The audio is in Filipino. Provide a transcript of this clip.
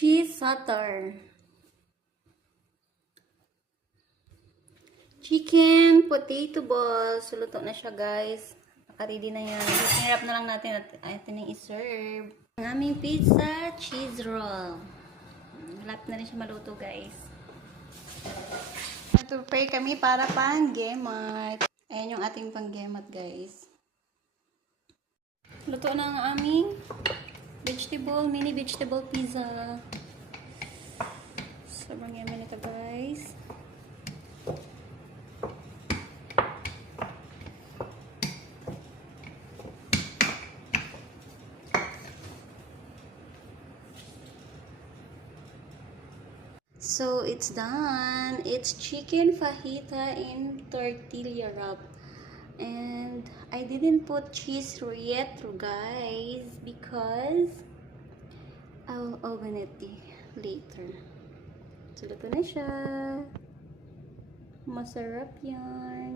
Cheese satay. Chicken potato balls. Luto na siya, guys. Naka-ready na yan. Sinirap na lang natin at atin yung i-serve. Ang aming pizza cheese roll. Malapit na rin siya maluto, guys. Nag-prepare kami para pang-gemat. Ayan yung ating pang-gemat, guys. Luto na ang aming mini vegetable pizza. Sobrang yummy nito, guys. So it's done. It's chicken fajita in tortilla wrap. And I didn't put cheese yet, guys, because I'll open it later. So luto na siya. Masarap yan.